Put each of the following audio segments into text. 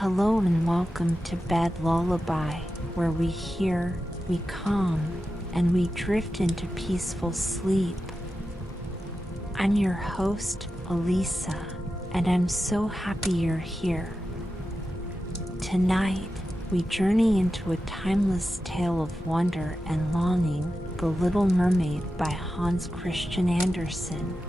Hello and welcome to Bed Lullaby, where we hear, we calm, and we drift into peaceful sleep. I'm your host, Alisa, and I'm so happy you're here. Tonight, we journey into a timeless tale of wonder and longing, The Little Mermaid by Hans Christian Andersen.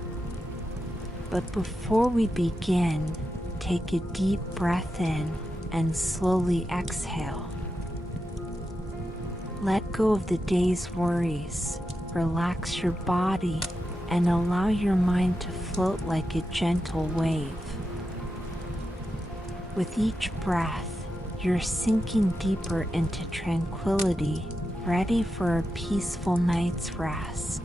But before we begin, take a deep breath in and slowly exhale. Let go of the day's worries, relax your body, and allow your mind to float like a gentle wave. With each breath, you're sinking deeper into tranquility, ready for a peaceful night's rest.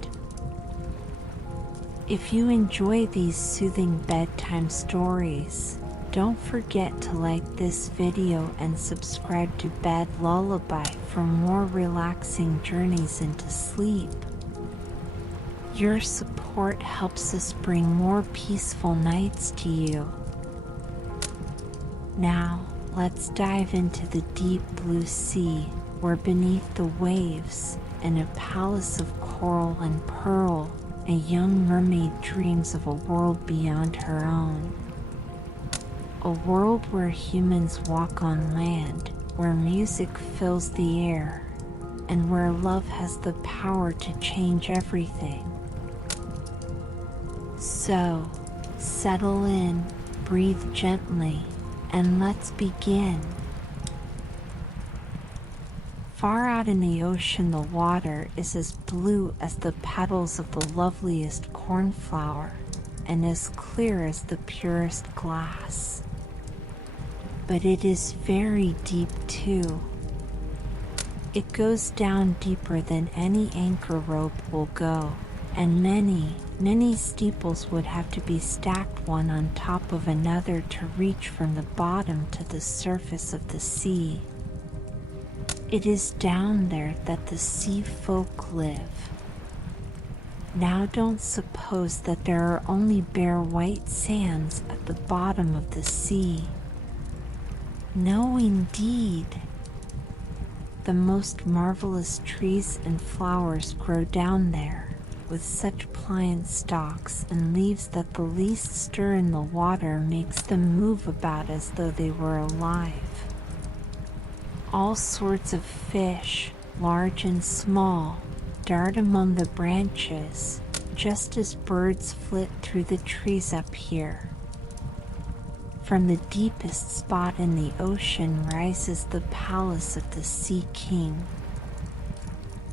If you enjoy these soothing bedtime stories, don't forget to like this video and subscribe to Bed Lullaby for more relaxing journeys into sleep. Your support helps us bring more peaceful nights to you. Now, let's dive into the deep blue sea, where beneath the waves, in a palace of coral and pearl, a young mermaid dreams of a world beyond her own. A world where humans walk on land, where music fills the air, and where love has the power to change everything. So, settle in, breathe gently, and let's begin. Far out in the ocean, the water is as blue as the petals of the loveliest cornflower, and as clear as the purest glass. But it is very deep too. It goes down deeper than any anchor rope will go, and many steeples would have to be stacked one on top of another to reach from the bottom to the surface of the sea. It is down there that the sea folk live. Now don't suppose that there are only bare white sands at the bottom of the sea. No, indeed. The most marvelous trees and flowers grow down there, with such pliant stalks and leaves that the least stir in the water makes them move about as though they were alive. All sorts of fish, large and small, dart among the branches, just as birds flit through the trees up here. From the deepest spot in the ocean rises the palace of the Sea King.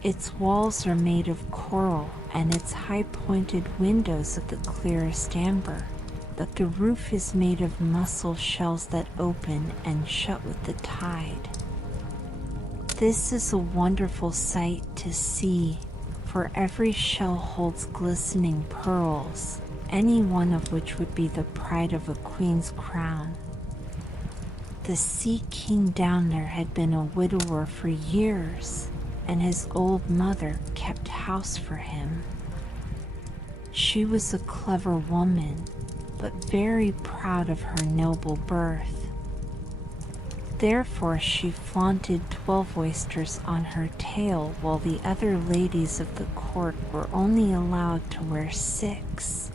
Its walls are made of coral and its high-pointed windows of the clearest amber, but the roof is made of mussel shells that open and shut with the tide. This is a wonderful sight to see, for every shell holds glistening pearls, any one of which would be the pride of a queen's crown. The Sea King down there had been a widower for years, and his old mother kept house for him. She was a clever woman, but very proud of her noble birth. Therefore she flaunted 12 oysters on her tail, while the other ladies of the court were only allowed to wear 6.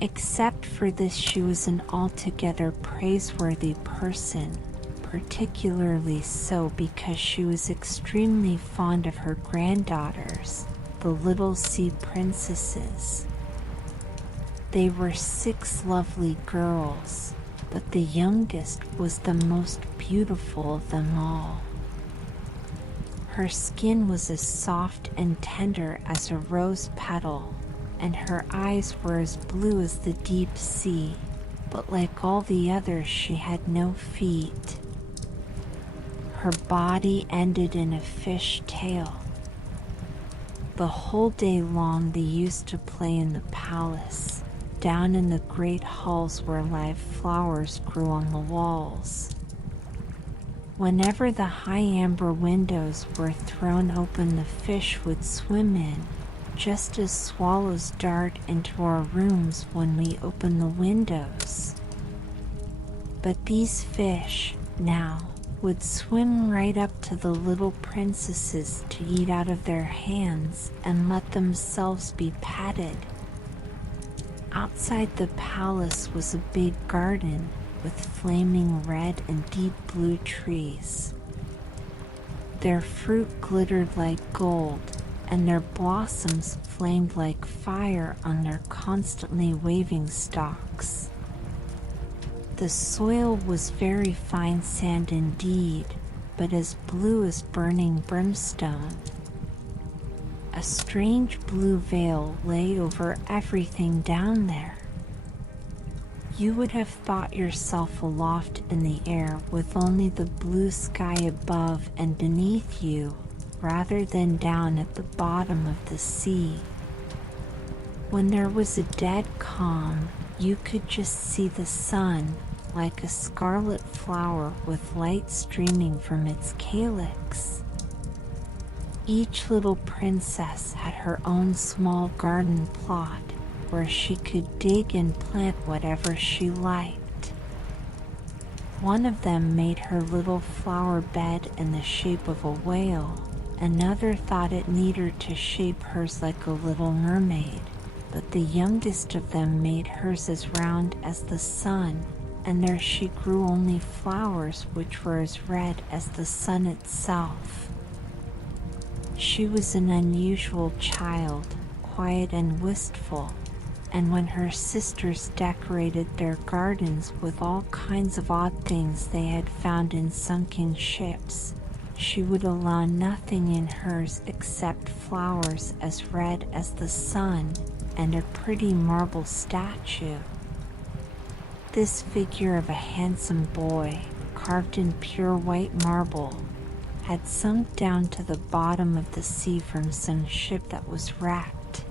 Except for this, she was an altogether praiseworthy person, particularly so because she was extremely fond of her granddaughters, the little sea princesses. They were 6 lovely girls, but the youngest was the most beautiful of them all. Her skin was as soft and tender as a rose petal, and her eyes were as blue as the deep sea, but like all the others she had no feet. Her body ended in a fish tail. The whole day long they used to play in the palace, down in the great halls where live flowers grew on the walls. Whenever the high amber windows were thrown open, the fish would swim in, just as swallows dart into our rooms when we open the windows. But these fish, now, would swim right up to the little princesses to eat out of their hands and let themselves be patted. Outside the palace was a big garden with flaming red and deep blue trees. Their fruit glittered like gold, and their blossoms flamed like fire on their constantly waving stalks. The soil was very fine sand indeed, but as blue as burning brimstone. A strange blue veil lay over everything down there. You would have thought yourself aloft in the air with only the blue sky above and beneath you, rather than down at the bottom of the sea. When there was a dead calm, you could just see the sun, like a scarlet flower with light streaming from its calyx. Each little princess had her own small garden plot where she could dig and plant whatever she liked. One of them made her little flower bed in the shape of a whale. Another thought it neater to shape hers like a little mermaid, but the youngest of them made hers as round as the sun, and there she grew only flowers which were as red as the sun itself. She was an unusual child, quiet and wistful, and when her sisters decorated their gardens with all kinds of odd things they had found in sunken ships, she would allow nothing in hers except flowers as red as the sun and a pretty marble statue. This figure of a handsome boy, carved in pure white marble, had sunk down to the bottom of the sea from some ship that was wrecked.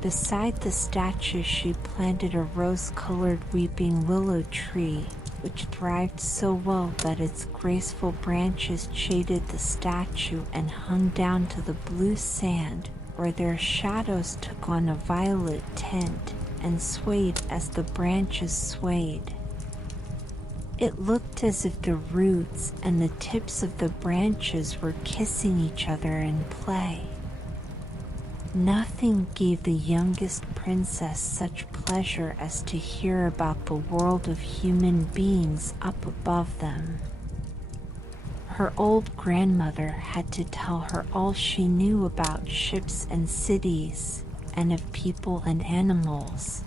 Beside the statue she planted a rose-colored weeping willow tree, which thrived so well that its graceful branches shaded the statue and hung down to the blue sand, where their shadows took on a violet tint and swayed as the branches swayed. It looked as if the roots and the tips of the branches were kissing each other in play. Nothing gave the youngest princess such pleasure as to hear about the world of human beings up above them. Her old grandmother had to tell her all she knew about ships and cities, and of people and animals.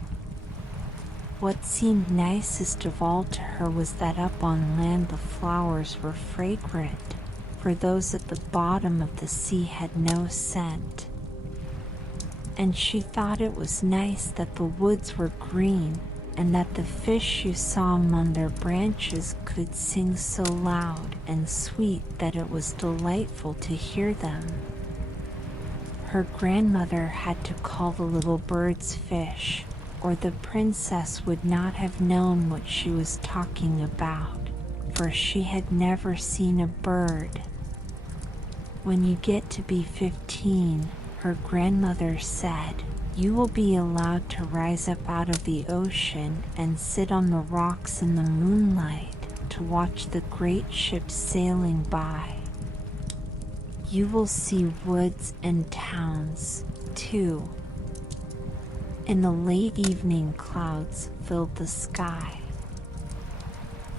What seemed nicest of all to her was that up on land the flowers were fragrant, for those at the bottom of the sea had no scent. And she thought it was nice that the woods were green, and that the fish you saw among their branches could sing so loud and sweet that it was delightful to hear them. Her grandmother had to call the little birds fish, or the princess would not have known what she was talking about, for she had never seen a bird. When you get to be 15, her grandmother said, you will be allowed to rise up out of the ocean and sit on the rocks in the moonlight to watch the great ships sailing by. You will see woods and towns, too. In the late evening, clouds filled the sky.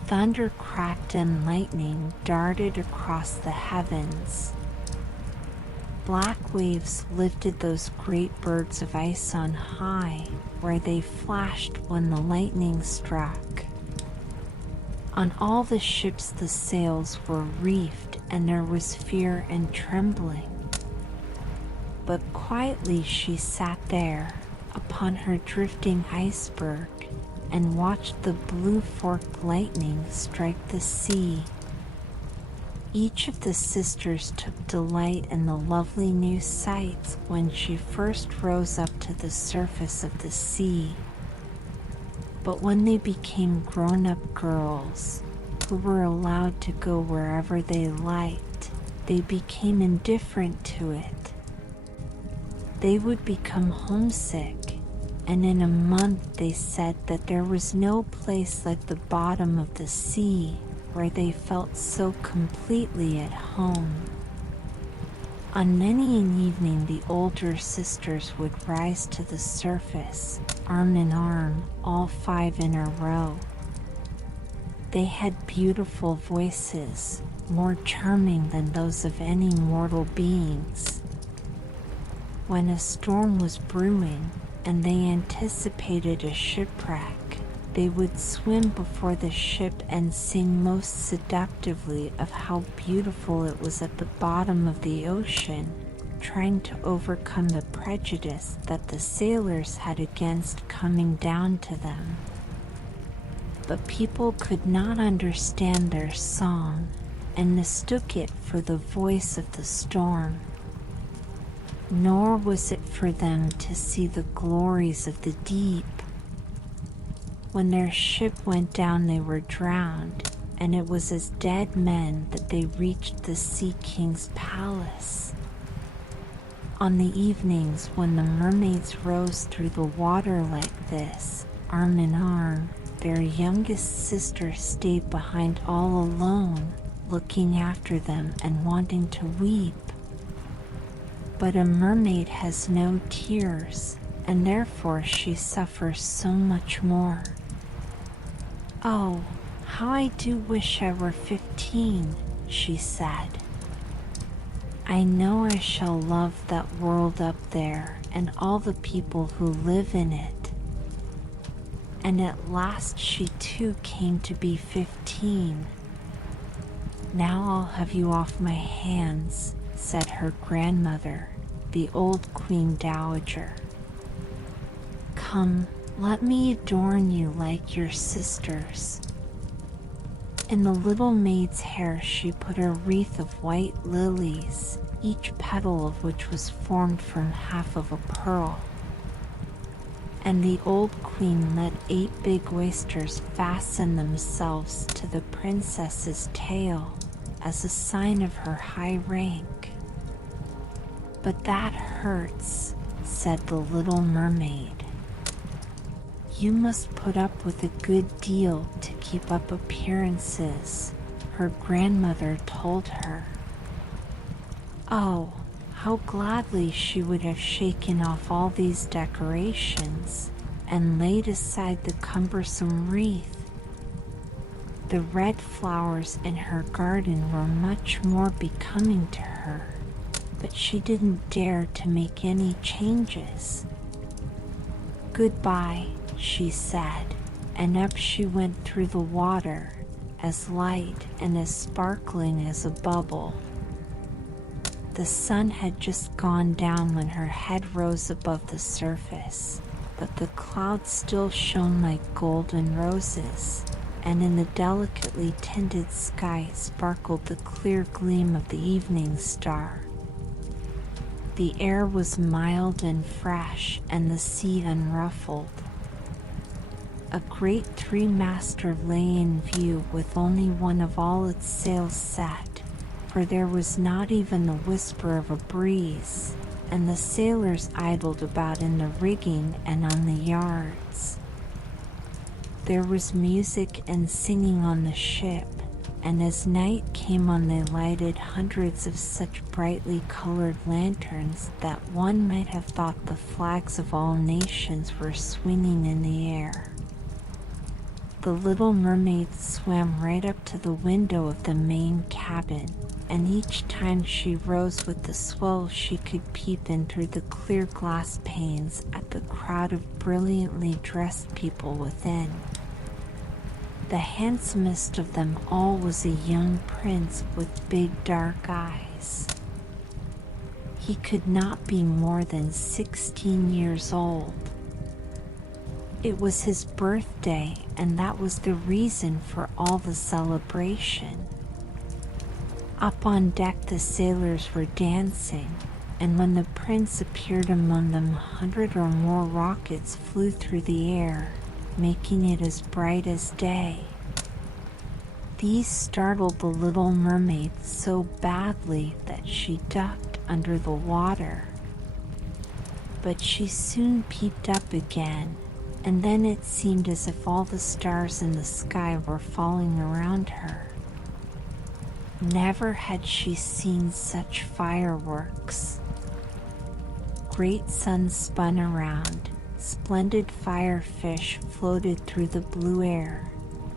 Thunder cracked and lightning darted across the heavens. Black waves lifted those great birds of ice on high, where they flashed when the lightning struck. On all the ships the sails were reefed, and there was fear and trembling. But quietly she sat there, upon her drifting iceberg, and watched the blue forked lightning strike the sea. Each of the sisters took delight in the lovely new sights when she first rose up to the surface of the sea. But when they became grown-up girls, who were allowed to go wherever they liked, they became indifferent to it. They would become homesick, and in a month they said that there was no place like the bottom of the sea where they felt so completely at home. On many an evening the older sisters would rise to the surface, arm in arm, all 5 in a row. They had beautiful voices, more charming than those of any mortal beings. When a storm was brewing, and they anticipated a shipwreck, they would swim before the ship and sing most seductively of how beautiful it was at the bottom of the ocean, trying to overcome the prejudice that the sailors had against coming down to them. But people could not understand their song, and mistook it for the voice of the storm. Nor was it for them to see the glories of the deep. When their ship went down they were drowned, and it was as dead men that they reached the Sea King's palace. On the evenings when the mermaids rose through the water like this, arm in arm, their youngest sister stayed behind all alone, looking after them and wanting to weep. But a mermaid has no tears, and therefore she suffers so much more. "Oh, how I do wish I were 15, she said. "I know I shall love that world up there and all the people who live in it." And at last she too came to be 15. "Now I'll have you off my hands," said her grandmother, the old Queen Dowager. "Come, let me adorn you like your sisters." In the little maid's hair she put a wreath of white lilies, each petal of which was formed from half of a pearl. And the old queen let 8 big oysters fasten themselves to the princess's tail as a sign of her high rank. "But that hurts," said the little mermaid. "You must put up with a good deal to keep up appearances," her grandmother told her. Oh, how gladly she would have shaken off all these decorations and laid aside the cumbersome wreath. The red flowers in her garden were much more becoming to her, but she didn't dare to make any changes. "Goodbye," she said, and up she went through the water, as light and as sparkling as a bubble. The sun had just gone down when her head rose above the surface, but the clouds still shone like golden roses, and in the delicately tinted sky sparkled the clear gleam of the evening star. The air was mild and fresh, and the sea unruffled. A great 3-master lay in view with only one of all its sails set, for there was not even the whisper of a breeze, and the sailors idled about in the rigging and on the yards. There was music and singing on the ship, and as night came on they lighted hundreds of such brightly colored lanterns that one might have thought the flags of all nations were swinging in the air. The little mermaid swam right up to the window of the main cabin, and each time she rose with the swell she could peep in through the clear glass panes at the crowd of brilliantly dressed people within. The handsomest of them all was a young prince with big dark eyes. He could not be more than 16 years old. It was his birthday, and that was the reason for all the celebration. Up on deck the sailors were dancing, and when the prince appeared among them 100 or more rockets flew through the air, making it as bright as day. These startled the little mermaid so badly that she ducked under the water. But she soon peeped up again, and then it seemed as if all the stars in the sky were falling around her. Never had she seen such fireworks. Great suns spun around, splendid firefish floated through the blue air,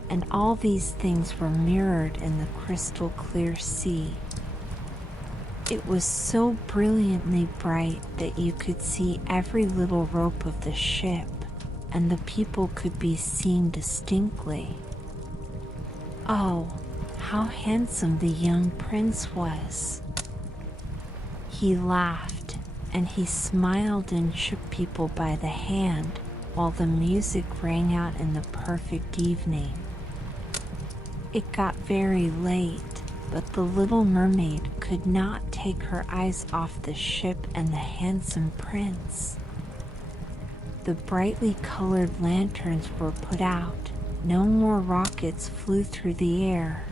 and all these things were mirrored in the crystal clear sea. It was so brilliantly bright that you could see every little rope of the ship, and the people could be seen distinctly. Oh, how handsome the young prince was! He laughed, and he smiled and shook people by the hand, while the music rang out in the perfect evening. It got very late, but the Little Mermaid could not take her eyes off the ship and the handsome prince. The brightly colored lanterns were put out, no more rockets flew through the air,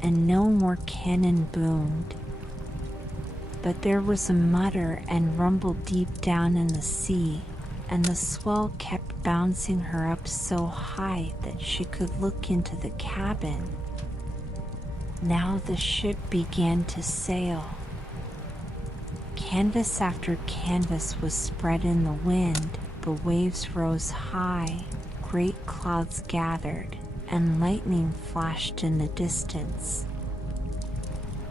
and no more cannon boomed. But there was a mutter and rumble deep down in the sea, and the swell kept bouncing her up so high that she could look into the cabin. Now the ship began to sail. Canvas after canvas was spread in the wind, the waves rose high, great clouds gathered, and lightning flashed in the distance.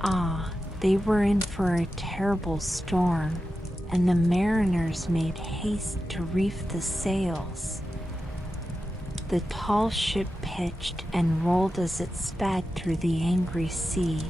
Ah, they were in for a terrible storm, and the mariners made haste to reef the sails. The tall ship pitched and rolled as it sped through the angry sea.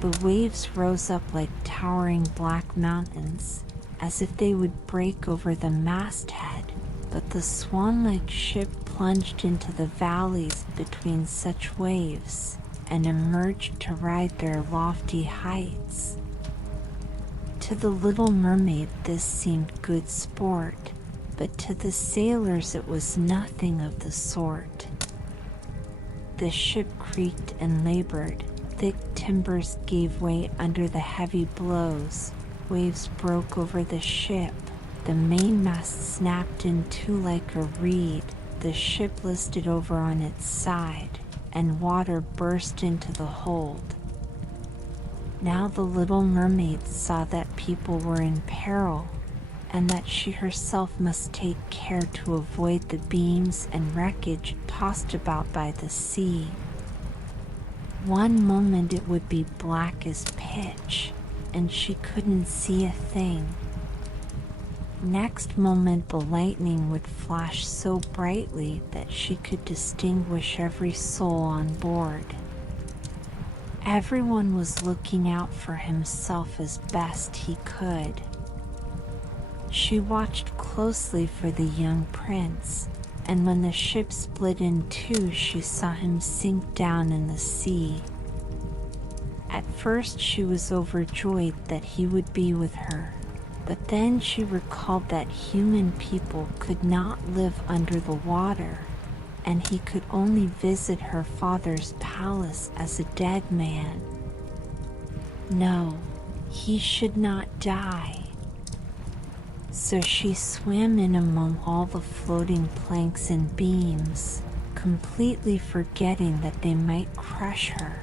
The waves rose up like towering black mountains, as if they would break over the masthead, but the swan-like ship plunged into the valleys between such waves, and emerged to ride their lofty heights. To the Little Mermaid this seemed good sport, but to the sailors it was nothing of the sort. The ship creaked and labored, thick timbers gave way under the heavy blows, waves broke over the ship, the mainmast snapped in two like a reed, the ship listed over on its side, and water burst into the hold. Now the Little Mermaid saw that people were in peril, and that she herself must take care to avoid the beams and wreckage tossed about by the sea. One moment it would be black as pitch, and she couldn't see a thing. Next moment the lightning would flash so brightly that she could distinguish every soul on board. Everyone was looking out for himself as best he could. She watched closely for the young prince, and when the ship split in two, she saw him sink down in the sea. At first she was overjoyed that he would be with her, but then she recalled that human people could not live under the water, and he could only visit her father's palace as a dead man. No, he should not die. So she swam in among all the floating planks and beams, completely forgetting that they might crush her.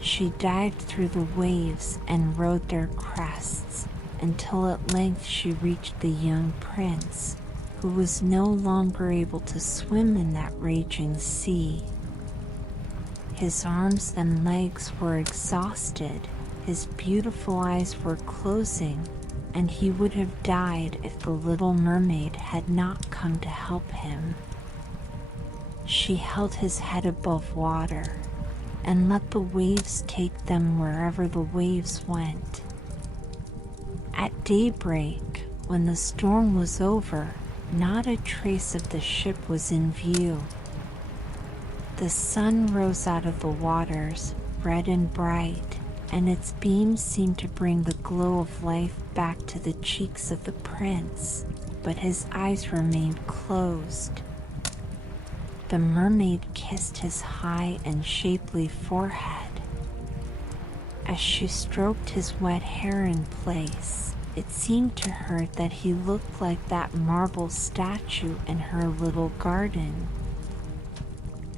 She dived through the waves and rode their crests, until at length she reached the young prince, who was no longer able to swim in that raging sea. His arms and legs were exhausted, his beautiful eyes were closing, and he would have died if the Little Mermaid had not come to help him. She held his head above water, and let the waves take them wherever the waves went. At daybreak, when the storm was over, not a trace of the ship was in view. The sun rose out of the waters, red and bright, and its beams seemed to bring the glow of life back to the cheeks of the prince, but his eyes remained closed. The mermaid kissed his high and shapely forehead. As she stroked his wet hair in place, It seemed to her that he looked like that marble statue in her little garden.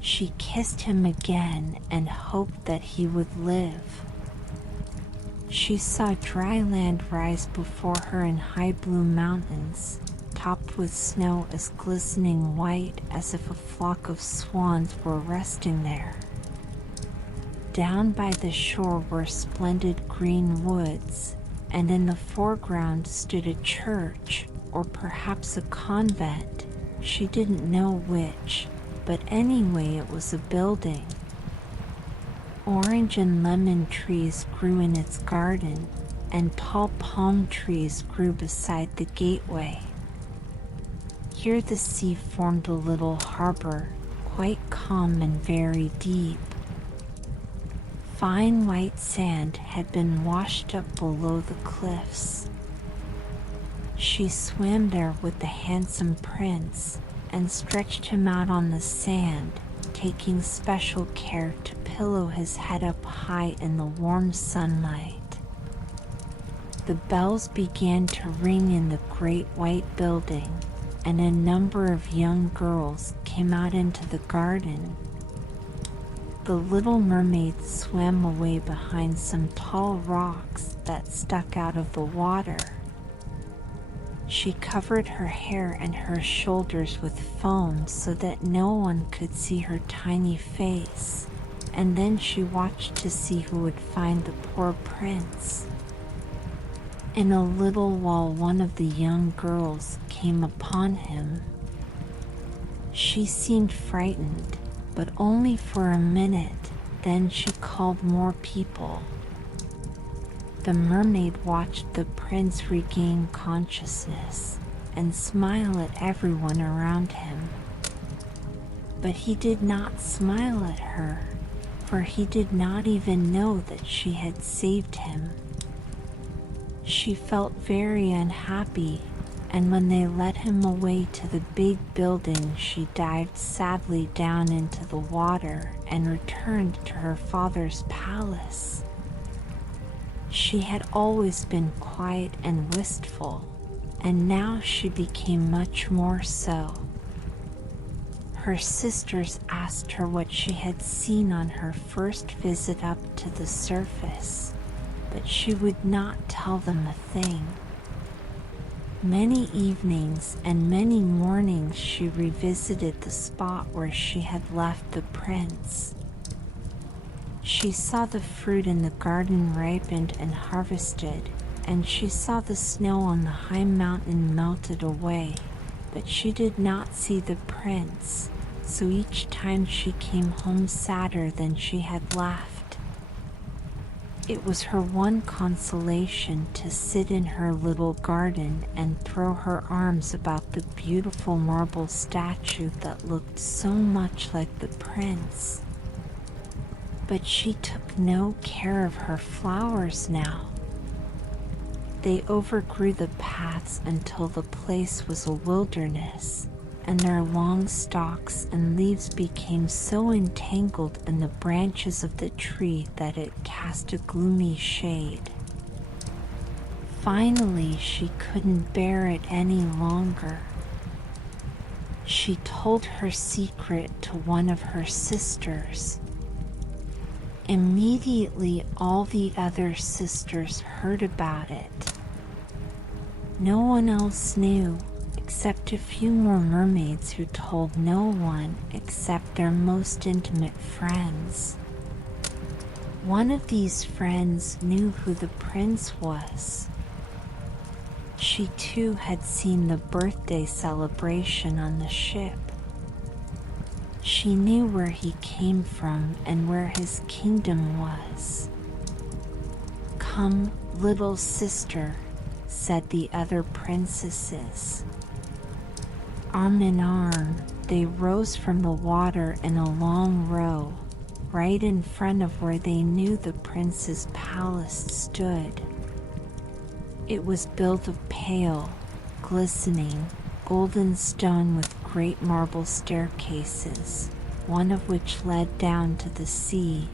She kissed him again and hoped that he would live. She saw dry land rise before her in high blue mountains, topped with snow as glistening white as if a flock of swans were resting there. Down by the shore were splendid green woods, and in the foreground stood a church, or perhaps a convent. She didn't know which, but anyway it was a building. Orange and lemon trees grew in its garden, and tall palm trees grew beside the gateway. Here the sea formed a little harbor, quite calm and very deep. Fine white sand had been washed up below the cliffs. She swam there with the handsome prince and stretched him out on the sand, taking special care to pillow his head up high in the warm sunlight. The bells began to ring in the great white building, and a number of young girls came out into the garden. The Little Mermaid swam away behind some tall rocks that stuck out of the water. She covered her hair and her shoulders with foam so that no one could see her tiny face, and then she watched to see who would find the poor prince. In a little while one of the young girls came upon him. She seemed frightened, but only for a minute. Then she called more people. The mermaid watched the prince regain consciousness and smile at everyone around him. But he did not smile at her, for he did not even know that she had saved him. She felt very unhappy, and when they led him away to the big building, she dived sadly down into the water and returned to her father's palace. She had always been quiet and wistful, and now she became much more so. Her sisters asked her what she had seen on her first visit up to the surface, but she would not tell them a thing. Many evenings and many mornings she revisited the spot where she had left the prince. She saw the fruit in the garden ripened and harvested, and she saw the snow on the high mountain melted away, but she did not see the prince, so each time she came home sadder than she had left. It was her one consolation to sit in her little garden and throw her arms about the beautiful marble statue that looked so much like the prince. But she took no care of her flowers now. They overgrew the paths until the place was a wilderness, and their long stalks and leaves became so entangled in the branches of the tree that it cast a gloomy shade. Finally, she couldn't bear it any longer. She told her secret to one of her sisters. Immediately, all the other sisters heard about it. No one else knew, except a few more mermaids who told no one except their most intimate friends. One of these friends knew who the prince was. She too had seen the birthday celebration on the ship. She knew where he came from and where his kingdom was. "Come, little sister," said the other princesses. Arm in arm, they rose from the water in a long row, right in front of where they knew the prince's palace stood. It was built of pale, glistening, golden stone with great marble staircases, one of which led down to the sea.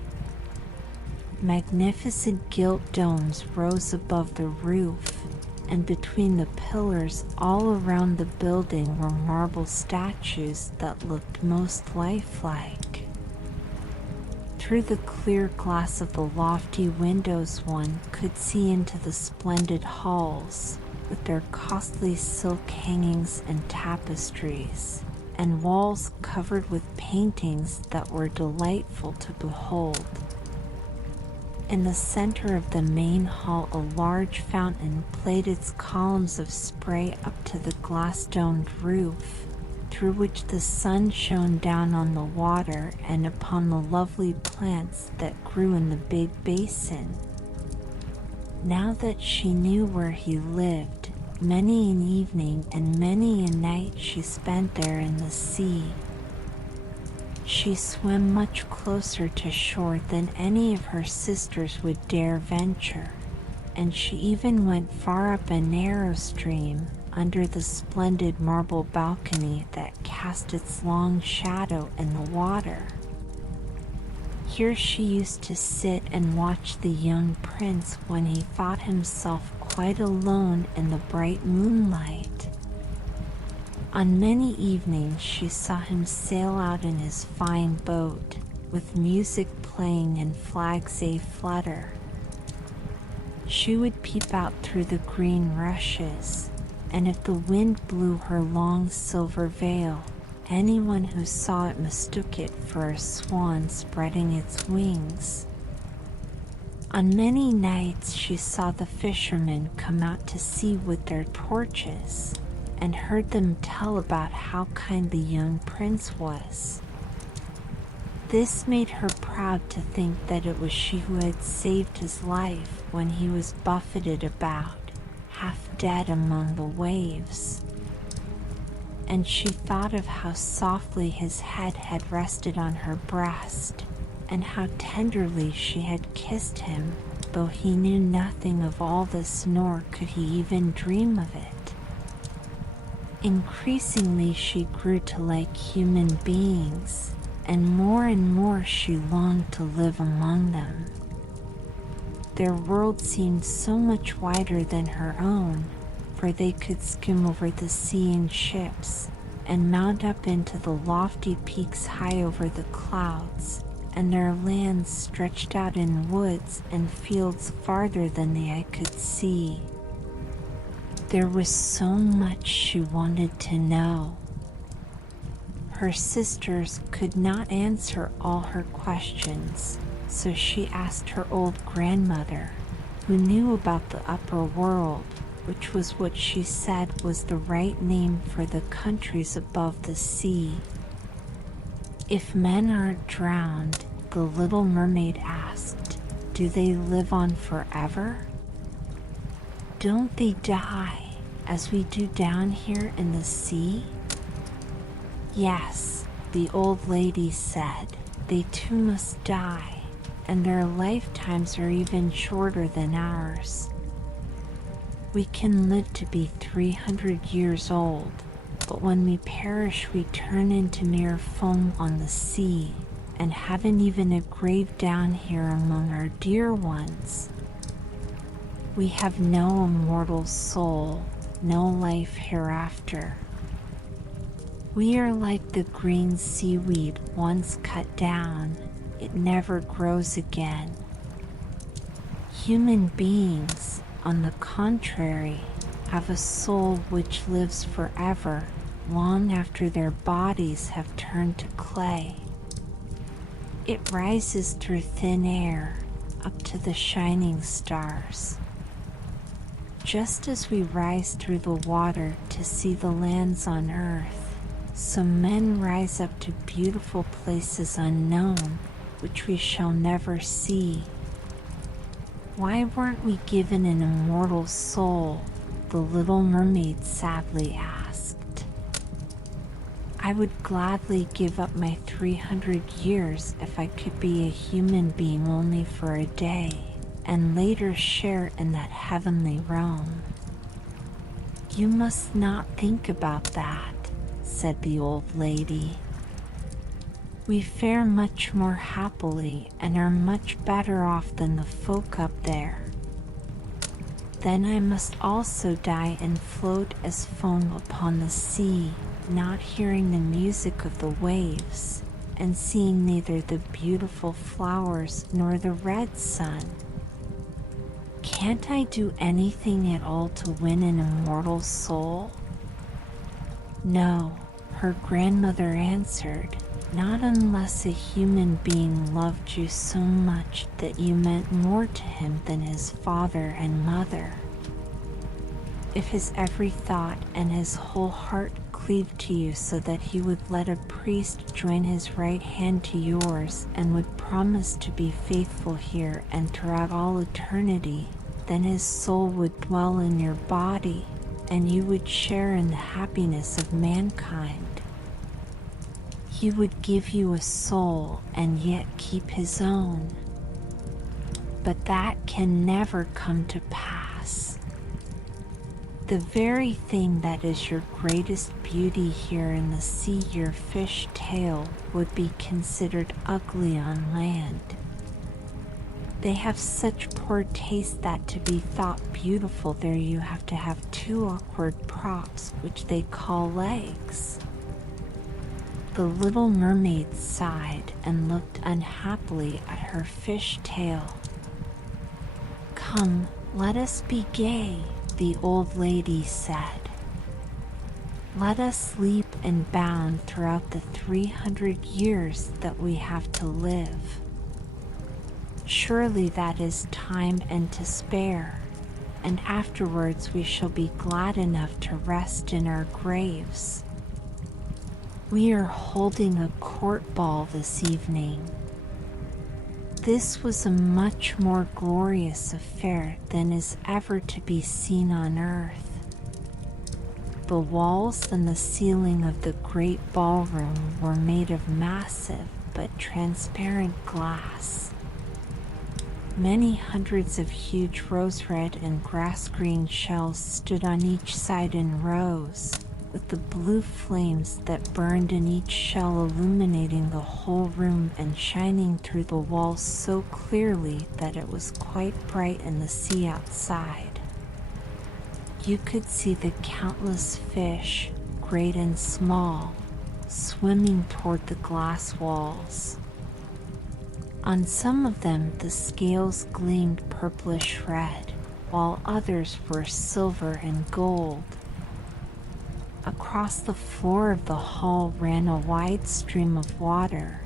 Magnificent gilt domes rose above the roof, and between the pillars all around the building were marble statues that looked most lifelike. Through the clear glass of the lofty windows one could see into the splendid halls, with their costly silk hangings and tapestries, and walls covered with paintings that were delightful to behold. In the center of the main hall a large fountain played its columns of spray up to the glass-domed roof, through which the sun shone down on the water and upon the lovely plants that grew in the big basin. Now that she knew where he lived, many an evening and many a night she spent there in the sea. She swam much closer to shore than any of her sisters would dare venture, and she even went far up a narrow stream under the splendid marble balcony that cast its long shadow in the water. Here she used to sit and watch the young prince when he thought himself quite alone in the bright moonlight. On many evenings she saw him sail out in his fine boat, with music playing and flags a-flutter. She would peep out through the green rushes, and if the wind blew her long silver veil, anyone who saw it mistook it for a swan spreading its wings. On many nights she saw the fishermen come out to sea with their torches, and heard them tell about how kind the young prince was. This made her proud to think that it was she who had saved his life when he was buffeted about, half dead among the waves. And she thought of how softly his head had rested on her breast, and how tenderly she had kissed him, though he knew nothing of all this, nor could he even dream of it. Increasingly she grew to like human beings, and more she longed to live among them. Their world seemed so much wider than her own, for they could skim over the sea in ships, and mount up into the lofty peaks high over the clouds, and their lands stretched out in woods and fields farther than the eye could see. There was so much she wanted to know. Her sisters could not answer all her questions, so she asked her old grandmother, who knew about the upper world, which was what she said was the right name for the countries above the sea. If men aren't drowned, the Little Mermaid asked, do they live on forever? Don't they die, as we do down here in the sea? Yes, the old lady said, they too must die, and their lifetimes are even shorter than ours. We can live to be 300 years old, but when we perish we turn into mere foam on the sea, and haven't even a grave down here among our dear ones. We have no immortal soul, no life hereafter. We are like the green seaweed once cut down, it never grows again. Human beings, on the contrary, have a soul which lives forever, long after their bodies have turned to clay. It rises through thin air, up to the shining stars. Just as we rise through the water to see the lands on earth, so men rise up to beautiful places unknown, which we shall never see. Why weren't we given an immortal soul? The Little Mermaid sadly asked. I would gladly give up my 300 years if I could be a human being only for a day, and later share in that heavenly realm. You must not think about that, said the old lady. We fare much more happily and are much better off than the folk up there. Then I must also die and float as foam upon the sea, not hearing the music of the waves, and seeing neither the beautiful flowers nor the red sun. Can't I do anything at all to win an immortal soul? No, her grandmother answered, not unless a human being loved you so much that you meant more to him than his father and mother. If his every thought and his whole heart cleaved to you so that he would let a priest join his right hand to yours and would promise to be faithful here and throughout all eternity, then his soul would dwell in your body, and you would share in the happiness of mankind. He would give you a soul and yet keep his own. But that can never come to pass. The very thing that is your greatest beauty here in the sea, your fish tail, would be considered ugly on land. They have such poor taste that to be thought beautiful there you have to have two awkward props which they call legs. The little mermaid sighed and looked unhappily at her fish tail. Come, let us be gay, the old lady said. Let us leap and bound throughout the 300 years that we have to live. Surely that is time and to spare, and afterwards we shall be glad enough to rest in our graves. We are holding a court ball this evening. This was a much more glorious affair than is ever to be seen on earth. The walls and the ceiling of the great ballroom were made of massive but transparent glass. Many hundreds of huge rose-red and grass-green shells stood on each side in rows, with the blue flames that burned in each shell illuminating the whole room and shining through the walls so clearly that it was quite bright in the sea outside. You could see the countless fish, great and small, swimming toward the glass walls. On some of them the scales gleamed purplish red, while others were silver and gold. Across the floor of the hall ran a wide stream of water,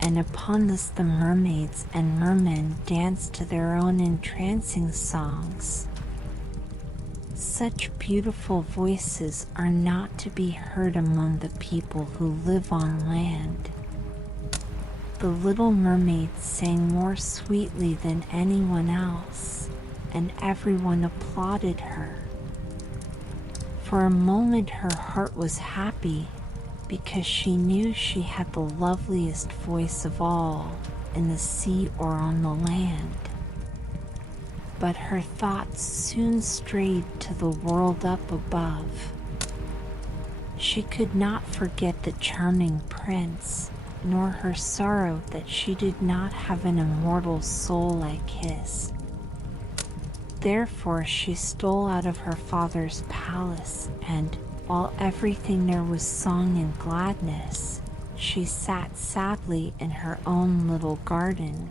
and upon this the mermaids and mermen danced to their own entrancing songs. Such beautiful voices are not to be heard among the people who live on land. The little mermaid sang more sweetly than anyone else, and everyone applauded her. For a moment her heart was happy, because she knew she had the loveliest voice of all, in the sea or on the land. But her thoughts soon strayed to the world up above. She could not forget the charming prince, nor her sorrow that she did not have an immortal soul like his. Therefore she stole out of her father's palace, and, while everything there was song and gladness, she sat sadly in her own little garden.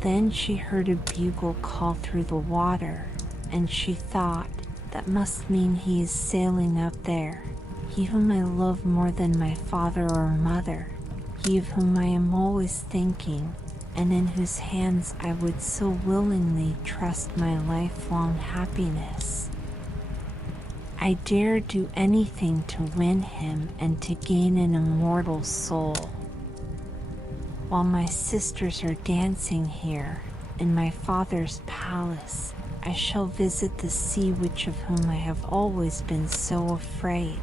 Then she heard a bugle call through the water, and she thought, that must mean he is sailing out there, he whom I love more than my father or mother, he of whom I am always thinking, and in whose hands I would so willingly trust my lifelong happiness. I dare do anything to win him and to gain an immortal soul. While my sisters are dancing here, in my father's palace, I shall visit the sea witch of whom I have always been so afraid.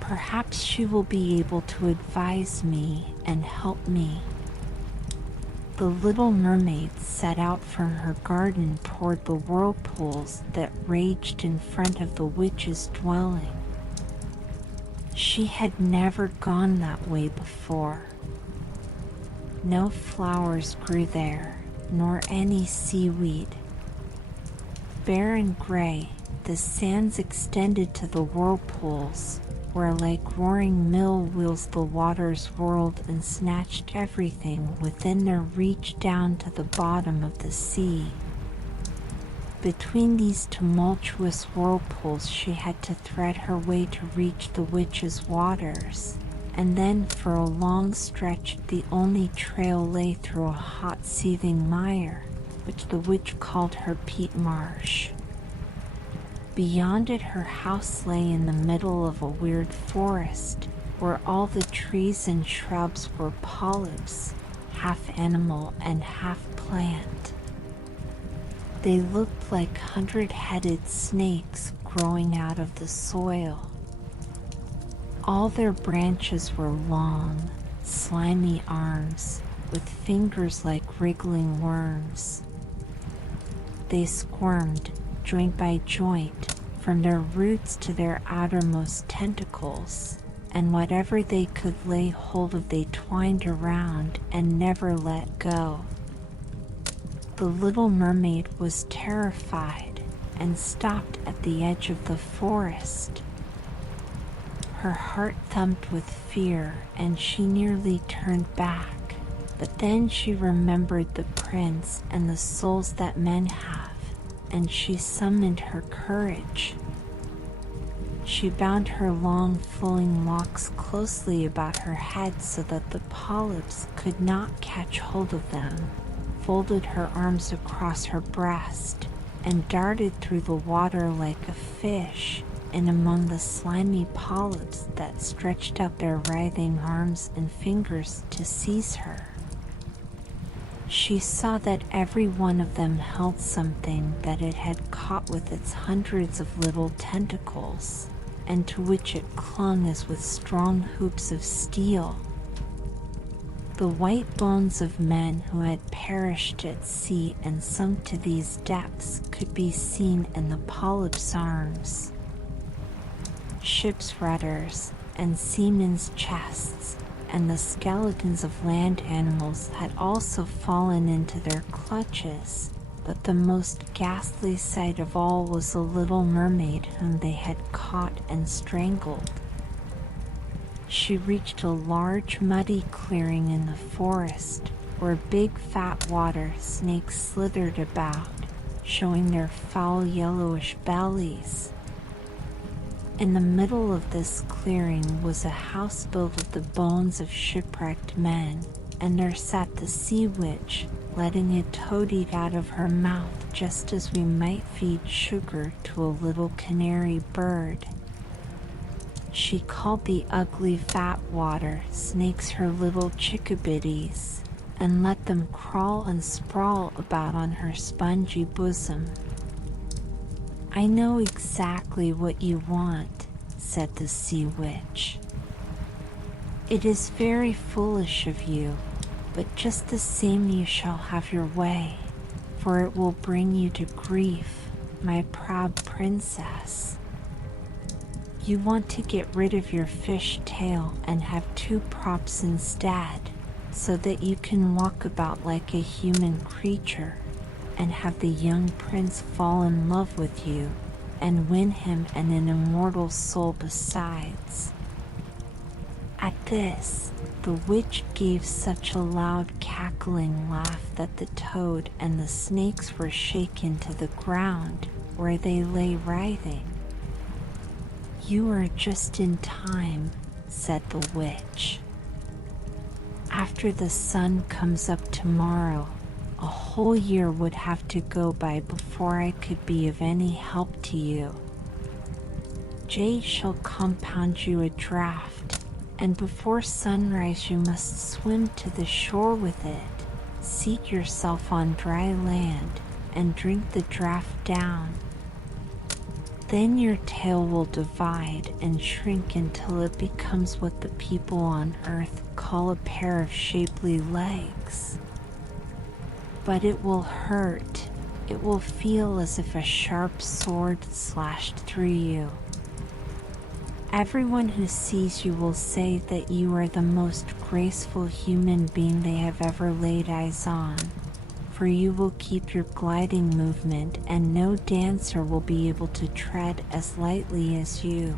Perhaps she will be able to advise me and help me. The little mermaid set out from her garden toward the whirlpools that raged in front of the witch's dwelling. She had never gone that way before. No flowers grew there, nor any seaweed, bare and gray, the sands extended to the whirlpools, where like roaring mill wheels the waters whirled and snatched everything within their reach down to the bottom of the sea. Between these tumultuous whirlpools she had to thread her way to reach the witch's waters, and then for a long stretch the only trail lay through a hot seething mire, which the witch called her peat marsh. Beyond it her house lay in the middle of a weird forest, where all the trees and shrubs were polyps, half animal and half plant. They looked like 100-headed snakes growing out of the soil. All their branches were long, slimy arms, with fingers like wriggling worms. They squirmed, joint by joint, from their roots to their outermost tentacles, and whatever they could lay hold of they twined around and never let go. The little mermaid was terrified and stopped at the edge of the forest. Her heart thumped with fear and she nearly turned back, but then she remembered the prince and the souls that men have, and she summoned her courage. She bound her long flowing locks closely about her head so that the polyps could not catch hold of them, folded her arms across her breast, and darted through the water like a fish in among the slimy polyps that stretched out their writhing arms and fingers to seize her. She saw that every one of them held something that it had caught with its hundreds of little tentacles, and to which it clung as with strong hoops of steel. The white bones of men who had perished at sea and sunk to these depths could be seen in the polyps' arms. Ships' rudders and seamen's chests and the skeletons of land animals had also fallen into their clutches, but the most ghastly sight of all was the little mermaid whom they had caught and strangled. She reached a large muddy clearing in the forest where big fat water snakes slithered about, showing their foul yellowish bellies. In the middle of this clearing was a house built of the bones of shipwrecked men, and there sat the sea witch, letting a toad eat out of her mouth just as we might feed sugar to a little canary bird. She called the ugly fat water snakes her little chickabiddies, and let them crawl and sprawl about on her spongy bosom. "I know exactly what you want," said the sea witch. "It is very foolish of you, but just the same you shall have your way, for it will bring you to grief, my proud princess. You want to get rid of your fish tail and have two props instead, so that you can walk about like a human creature, and have the young prince fall in love with you, and win him and an immortal soul besides." At this, the witch gave such a loud cackling laugh that the toad and the snakes were shaken to the ground, where they lay writhing. "You are just in time," said the witch. "After the sun comes up tomorrow, a whole year would have to go by before I could be of any help to you. Jade shall compound you a draught, and before sunrise you must swim to the shore with it, seat yourself on dry land, and drink the draught down. Then your tail will divide and shrink until it becomes what the people on earth call a pair of shapely legs. But it will hurt. It will feel as if a sharp sword slashed through you. Everyone who sees you will say that you are the most graceful human being they have ever laid eyes on, for you will keep your gliding movement, and no dancer will be able to tread as lightly as you.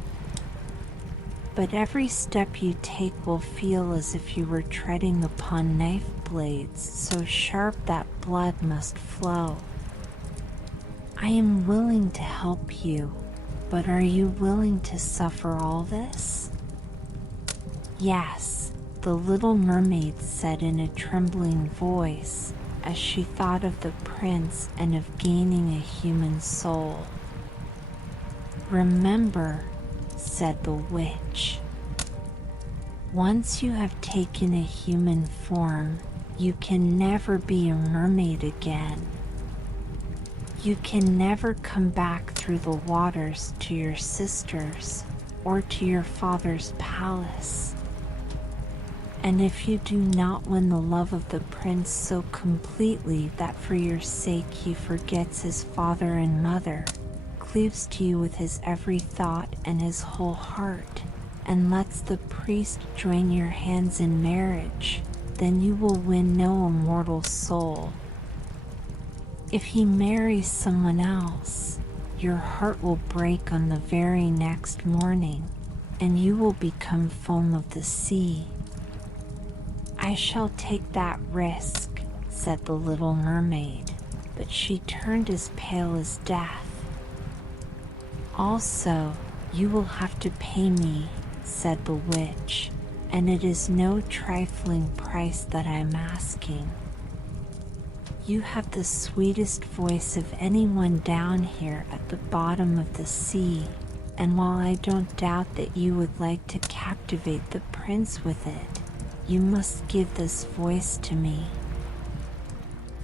But every step you take will feel as if you were treading upon knife blades so sharp that blood must flow. I am willing to help you, but are you willing to suffer all this? Yes, the little mermaid said in a trembling voice, as she thought of the prince and of gaining a human soul. Remember, said the witch, once you have taken a human form, you can never be a mermaid again. You can never come back through the waters to your sisters or to your father's palace. And if you do not win the love of the prince so completely that for your sake he forgets his father and mother, cleaves to you with his every thought and his whole heart, and lets the priest join your hands in marriage, then you will win no immortal soul. If he marries someone else, your heart will break on the very next morning, and you will become foam of the sea. I shall take that risk, said the little mermaid, but she turned as pale as death. Also, you will have to pay me, said the witch, and it is no trifling price that I am asking. You have the sweetest voice of anyone down here at the bottom of the sea, and while I don't doubt that you would like to captivate the prince with it, you must give this voice to me.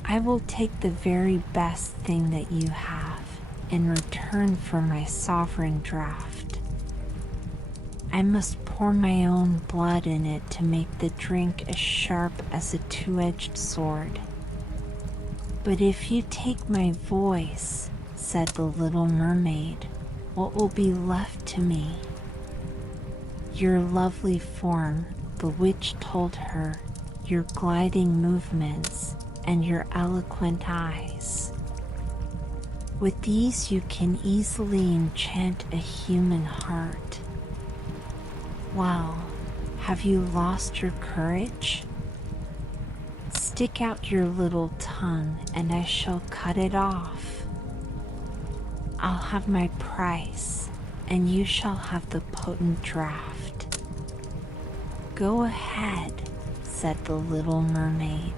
I will take the very best thing that you have in return for my sovereign draught. I must pour my own blood in it to make the drink as sharp as a two-edged sword. But if you take my voice, said the little mermaid, what will be left to me? Your lovely form, the witch told her, your gliding movements, and your eloquent eyes. With these you can easily enchant a human heart. Well, have you lost your courage? Stick out your little tongue and I shall cut it off. I'll have my price and you shall have the potent draught. Go ahead, said the little mermaid.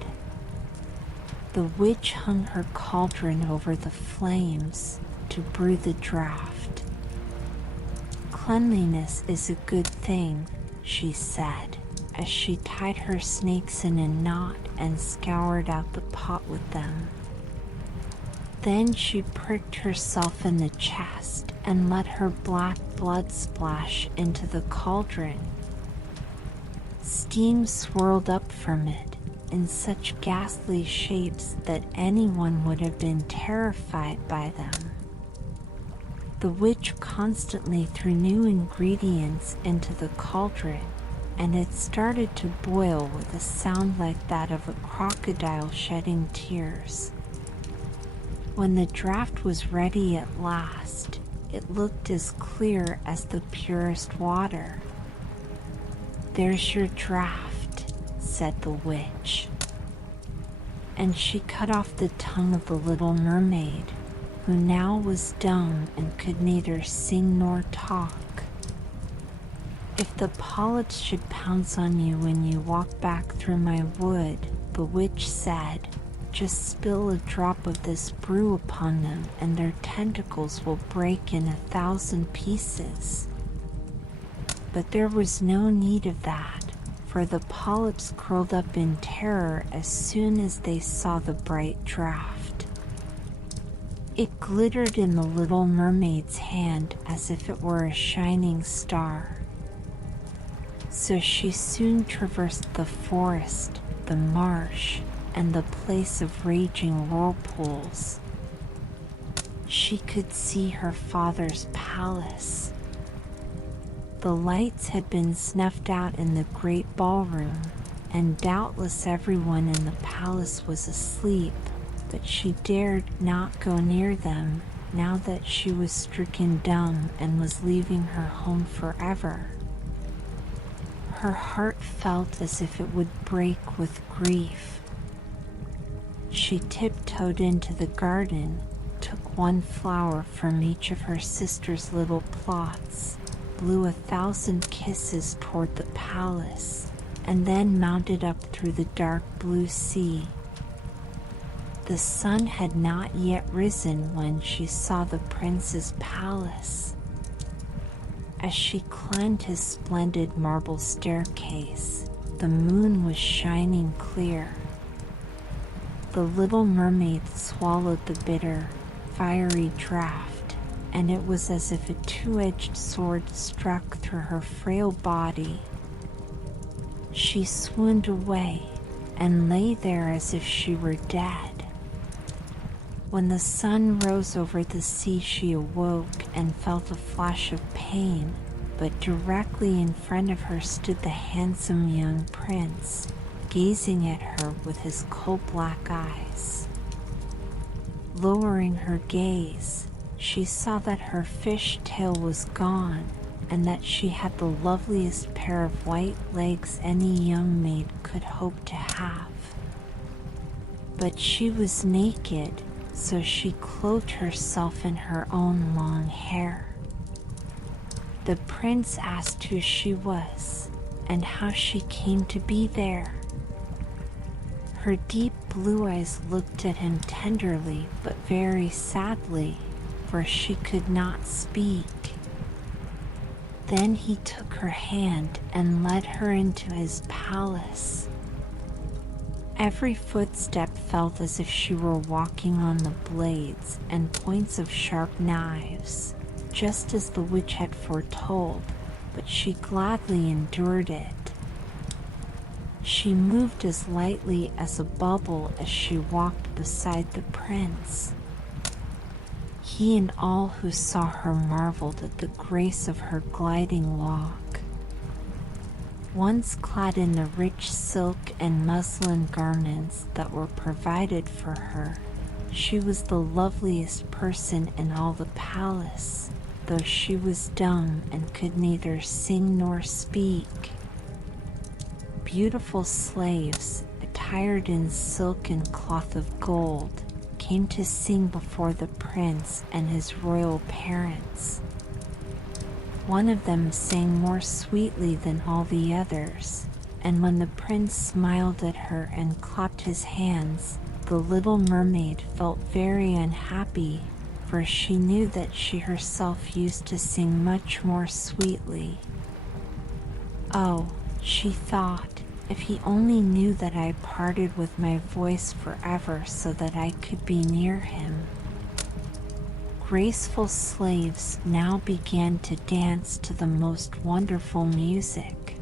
The witch hung her cauldron over the flames to brew the draught. Cleanliness is a good thing, she said, as she tied her snakes in a knot and scoured out the pot with them. Then she pricked herself in the chest and let her black blood splash into the cauldron. Steam swirled up from it in such ghastly shapes that anyone would have been terrified by them. The witch constantly threw new ingredients into the cauldron, and it started to boil with a sound like that of a crocodile shedding tears. When the draught was ready at last, it looked as clear as the purest water. There's your draught, said the witch. And she cut off the tongue of the little mermaid, who now was dumb and could neither sing nor talk. If the polyps should pounce on you when you walk back through my wood, the witch said, just spill a drop of this brew upon them and their tentacles will break in 1,000 pieces. But there was no need of that, for the polyps curled up in terror as soon as they saw the bright draught. It glittered in the little mermaid's hand as if it were a shining star. So she soon traversed the forest, the marsh, and the place of raging whirlpools. She could see her father's palace. The lights had been snuffed out in the great ballroom, and doubtless everyone in the palace was asleep, but she dared not go near them now that she was stricken dumb and was leaving her home forever. Her heart felt as if it would break with grief. She tiptoed into the garden, took one flower from each of her sister's little plots, blew 1,000 kisses toward the palace, and then mounted up through the dark blue sea. The sun had not yet risen when she saw the prince's palace. As she climbed his splendid marble staircase, the moon was shining clear. The little mermaid swallowed the bitter, fiery draught, and it was as if a two-edged sword struck through her frail body. She swooned away and lay there as if she were dead. When the sun rose over the sea, she awoke and felt a flash of pain, but directly in front of her stood the handsome young prince, gazing at her with his coal-black eyes. Lowering her gaze, she saw that her fish tail was gone and that she had the loveliest pair of white legs any young maid could hope to have. But she was naked, so she clothed herself in her own long hair. The prince asked who she was and how she came to be there. Her deep blue eyes looked at him tenderly but very sadly, for she could not speak. Then he took her hand and led her into his palace. Every footstep felt as if she were walking on the blades and points of sharp knives, just as the witch had foretold, but she gladly endured it. She moved as lightly as a bubble as she walked beside the prince. He and all who saw her marveled at the grace of her gliding walk. Once clad in the rich silk and muslin garments that were provided for her, she was the loveliest person in all the palace, though she was dumb and could neither sing nor speak. Beautiful slaves, attired in silk and cloth of gold, came to sing before the prince and his royal parents. One of them sang more sweetly than all the others, and when the prince smiled at her and clapped his hands, the little mermaid felt very unhappy, for she knew that she herself used to sing much more sweetly. Oh, she thought, if he only knew that I parted with my voice forever so that I could be near him. Graceful slaves now began to dance to the most wonderful music.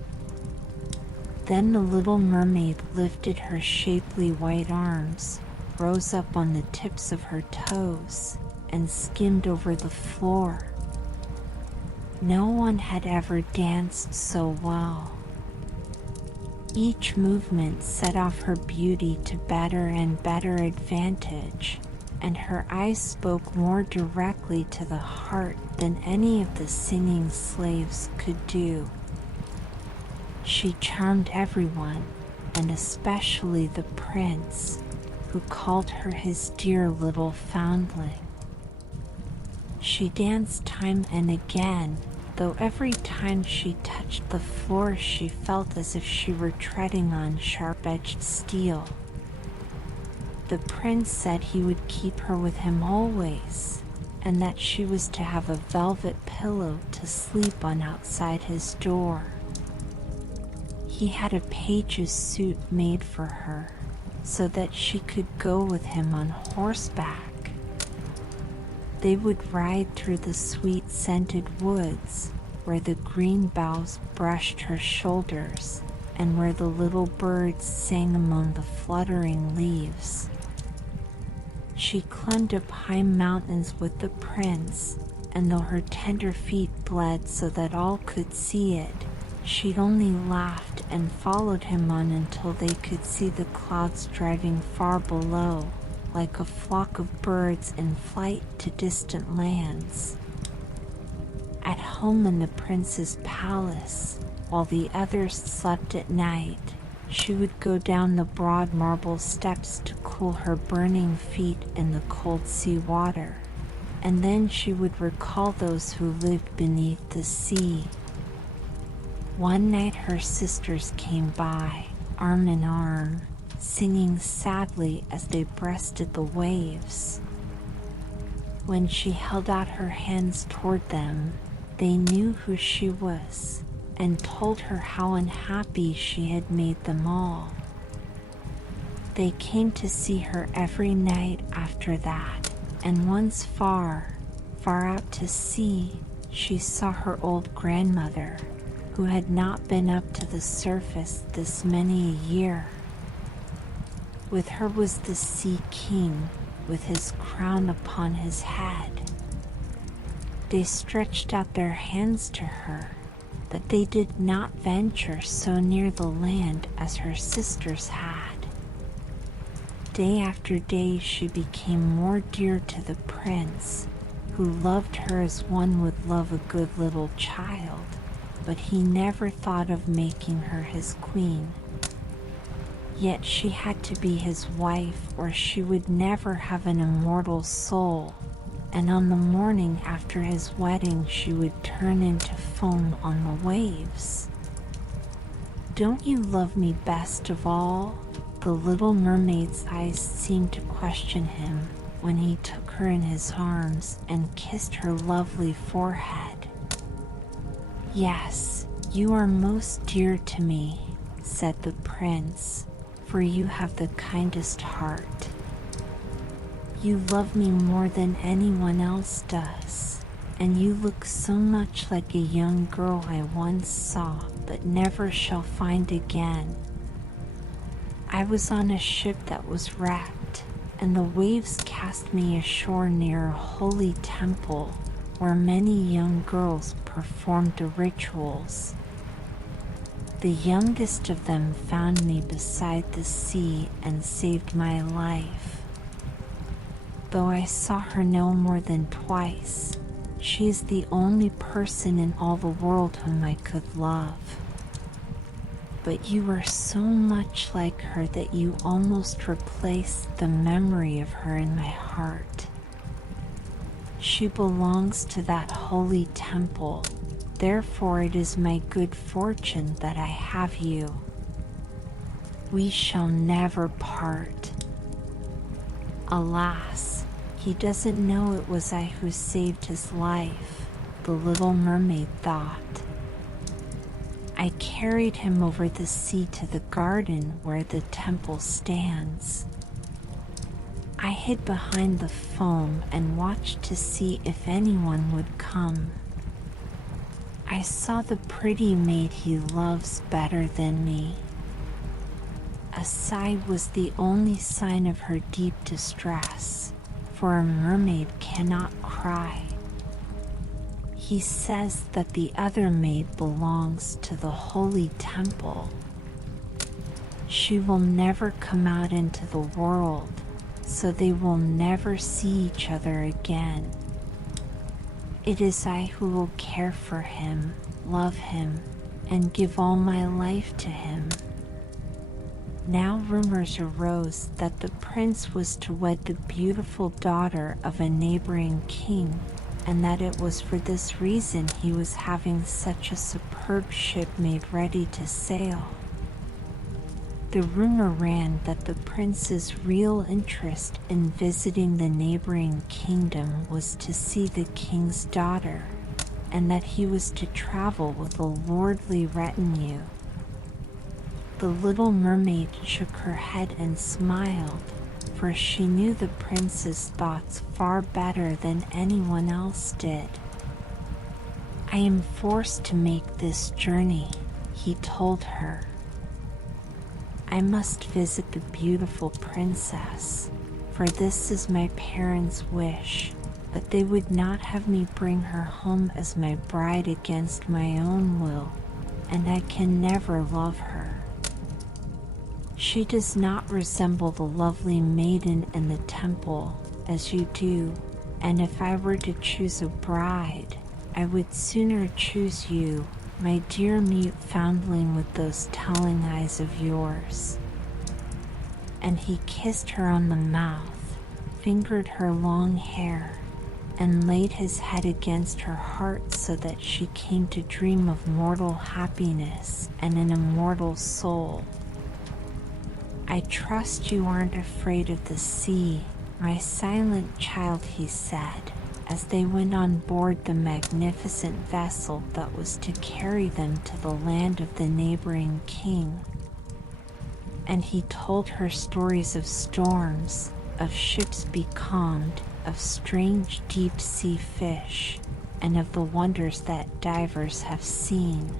Then the little mermaid lifted her shapely white arms, rose up on the tips of her toes, and skimmed over the floor. No one had ever danced so well. Each movement set off her beauty to better and better advantage, and her eyes spoke more directly to the heart than any of the singing slaves could do. She charmed everyone, and especially the prince, who called her his dear little foundling. She danced time and again, though every time she touched the floor she felt as if she were treading on sharp-edged steel. The prince said he would keep her with him always, and that she was to have a velvet pillow to sleep on outside his door. He had a page's suit made for her, so that she could go with him on horseback. They would ride through the sweet scented woods, where the green boughs brushed her shoulders, and where the little birds sang among the fluttering leaves. She climbed up high mountains with the prince, and though her tender feet bled so that all could see it, she only laughed and followed him on until they could see the clouds driving far below, like a flock of birds in flight to distant lands. At home in the prince's palace, while the others slept at night, she would go down the broad marble steps to cool her burning feet in the cold sea water, and then she would recall those who lived beneath the sea. One night her sisters came by, arm in arm, singing sadly as they breasted the waves. When she held out her hands toward them, they knew who she was and told her how unhappy she had made them all. They came to see her every night after that, and once far, far out to sea, she saw her old grandmother, who had not been up to the surface this many a year. With her was the Sea King, with his crown upon his head. They stretched out their hands to her, but they did not venture so near the land as her sisters had. Day after day she became more dear to the prince, who loved her as one would love a good little child, but he never thought of making her his queen. Yet she had to be his wife, or she would never have an immortal soul, and on the morning after his wedding she would turn into foam on the waves. "Don't you love me best of all?" The little mermaid's eyes seemed to question him when he took her in his arms and kissed her lovely forehead. "Yes, you are most dear to me," said the prince, "for you have the kindest heart. You love me more than anyone else does, and you look so much like a young girl I once saw but never shall find again. I was on a ship that was wrecked, and the waves cast me ashore near a holy temple where many young girls performed the rituals. The youngest of them found me beside the sea and saved my life. Though I saw her no more than twice, she is the only person in all the world whom I could love. But you are so much like her that you almost replace the memory of her in my heart. She belongs to that holy temple, therefore it is my good fortune that I have you. We shall never part." Alas, he doesn't know it was I who saved his life, the little mermaid thought. I carried him over the sea to the garden where the temple stands. I hid behind the foam and watched to see if anyone would come. I saw the pretty maid he loves better than me. A sigh was the only sign of her deep distress, for a mermaid cannot cry. He says that the other maid belongs to the holy temple. She will never come out into the world, so they will never see each other again. It is I who will care for him, love him, and give all my life to him. Now rumors arose that the prince was to wed the beautiful daughter of a neighboring king, and that it was for this reason he was having such a superb ship made ready to sail. The rumor ran that the prince's real interest in visiting the neighboring kingdom was to see the king's daughter, and that he was to travel with a lordly retinue. The little mermaid shook her head and smiled, for she knew the prince's thoughts far better than anyone else did. "I am forced to make this journey," he told her. "I must visit the beautiful princess, for this is my parents' wish, but they would not have me bring her home as my bride against my own will, and I can never love her." She does not resemble the lovely maiden in the temple, as you do, and if I were to choose a bride, I would sooner choose you, my dear mute foundling with those telling eyes of yours." And he kissed her on the mouth, fingered her long hair, and laid his head against her heart so that she came to dream of mortal happiness and an immortal soul. "I trust you aren't afraid of the sea, my silent child," he said, as they went on board the magnificent vessel that was to carry them to the land of the neighboring king. And he told her stories of storms, of ships becalmed, of strange deep-sea fish, and of the wonders that divers have seen.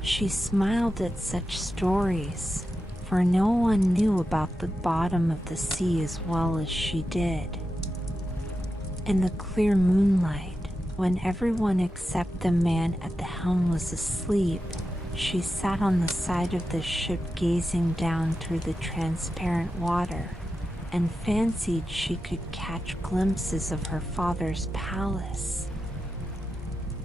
She smiled at such stories, for no one knew about the bottom of the sea as well as she did. In the clear moonlight, when everyone except the man at the helm was asleep, she sat on the side of the ship gazing down through the transparent water, and fancied she could catch glimpses of her father's palace.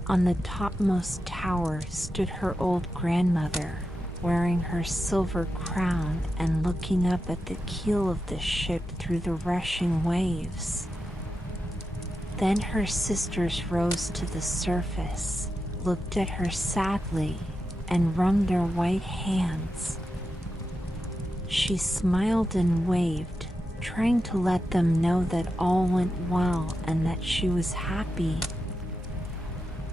On the topmost tower stood her old grandmother, wearing her silver crown and looking up at the keel of the ship through the rushing waves. Then her sisters rose to the surface, looked at her sadly, and wrung their white hands. She smiled and waved, trying to let them know that all went well and that she was happy.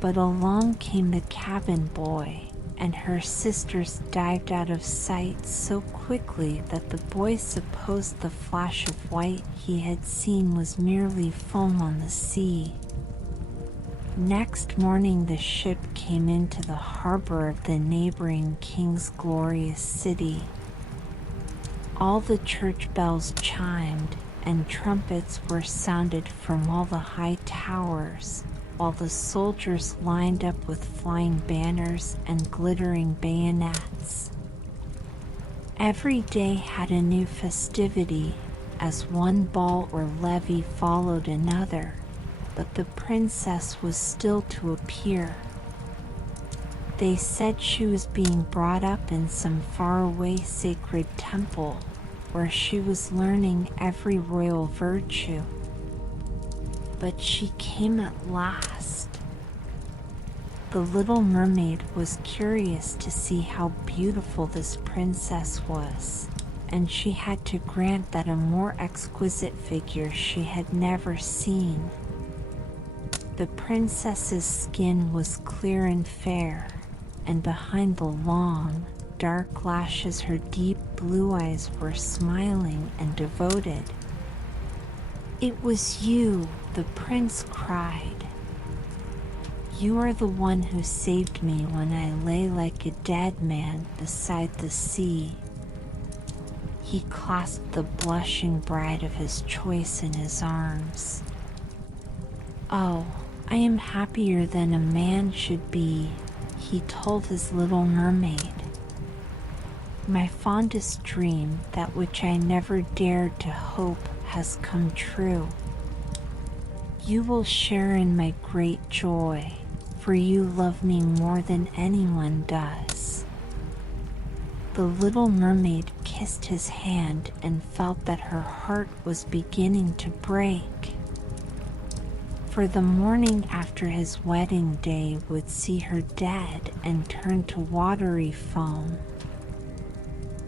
But along came the cabin boy, and her sisters dived out of sight so quickly that the boy supposed the flash of white he had seen was merely foam on the sea. Next morning the ship came into the harbor of the neighboring king's glorious city. All the church bells chimed, and trumpets were sounded from all the high towers, while the soldiers lined up with flying banners and glittering bayonets. Every day had a new festivity, as one ball or levee followed another, but the princess was still to appear. They said she was being brought up in some faraway sacred temple, where she was learning every royal virtue. But she came at last. The Little Mermaid was curious to see how beautiful this princess was, and she had to grant that a more exquisite figure she had never seen. The princess's skin was clear and fair, and behind the long, dark lashes her deep blue eyes were smiling and devoted. "It was you," the prince cried. "You are the one who saved me when I lay like a dead man beside the sea." He clasped the blushing bride of his choice in his arms. "Oh, I am happier than a man should be," he told his little mermaid. "My fondest dream, that which I never dared to hope, has come true. You will share in my great joy, for you love me more than anyone does." The Little Mermaid kissed his hand and felt that her heart was beginning to break. For the morning after his wedding day would see her dead and turn to watery foam.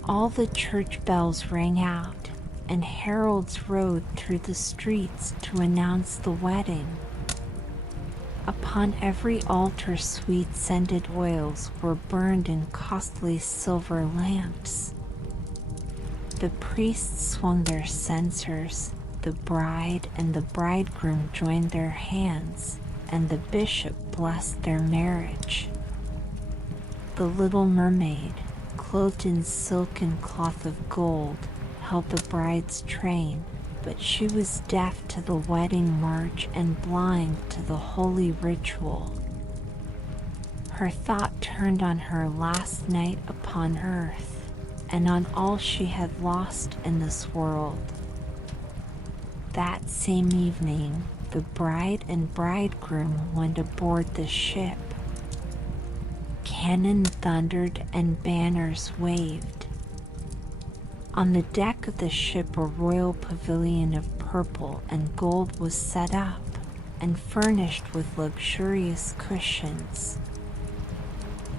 All the church bells rang out, and heralds rode through the streets to announce the wedding. Upon every altar sweet scented oils were burned in costly silver lamps. The priests swung their censers, the bride and the bridegroom joined their hands, and the bishop blessed their marriage. The Little Mermaid, clothed in silk and cloth of gold, held the bride's train, but she was deaf to the wedding march and blind to the holy ritual. Her thought turned on her last night upon earth, and on all she had lost in this world. That same evening, the bride and bridegroom went aboard the ship. Cannon thundered and banners waved. On the deck of the ship, a royal pavilion of purple and gold was set up and furnished with luxurious cushions.